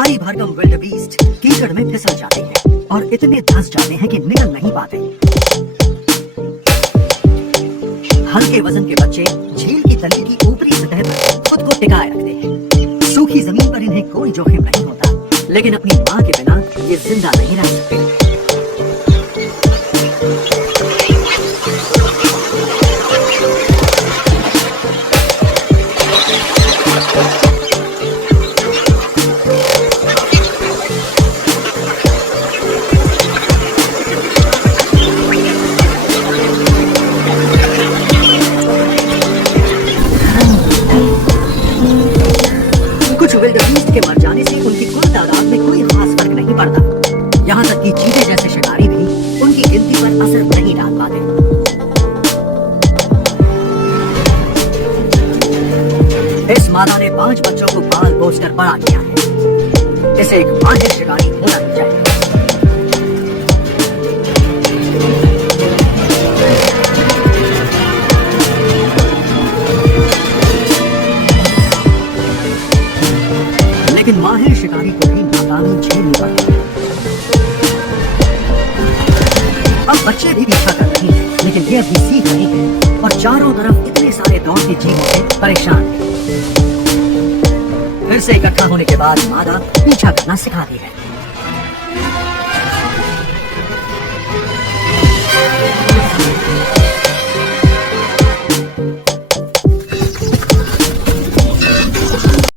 भारी भरकम विल्डबीस्ट कीचड़ में फिसल जाते हैं और इतने धंस जाते हैं कि निकल नहीं पाते। हल्के वजन के बच्चे झील की तली की ऊपरी सतह पर खुद को टिकाए रखते हैं। सूखी जमीन पर इन्हें कोई जोखिम नहीं होता, लेकिन अपनी मां के बिना ये जिंदा नहीं रह सकते। कुछ विल्डबीस्ट के मर जाने से उनकी कुल तादाद में कोई खास फर्क नहीं पड़ता। यहाँ तक कि चीते जैसे शिकारी भी उनकी गिनती पर असर नहीं डाल पाते। इस मादा ने 5 बच्चों को पाल पोस कर बड़ा किया है। इसे एक माहिर शिकारी होना ही चाहिए। लेकिन माहिर शिकारी को भी नाकामी झेलनी पड़ती है। अब बच्चे भी पीछा कर रहे हैं, लेकिन ये अभी सीख रहे हैं और चारों तरफ इतने सारे दौड़ते जीवों से परेशान हैं। फिर से इकट्ठा होने के बाद मादा पीछा करना सिखाती है।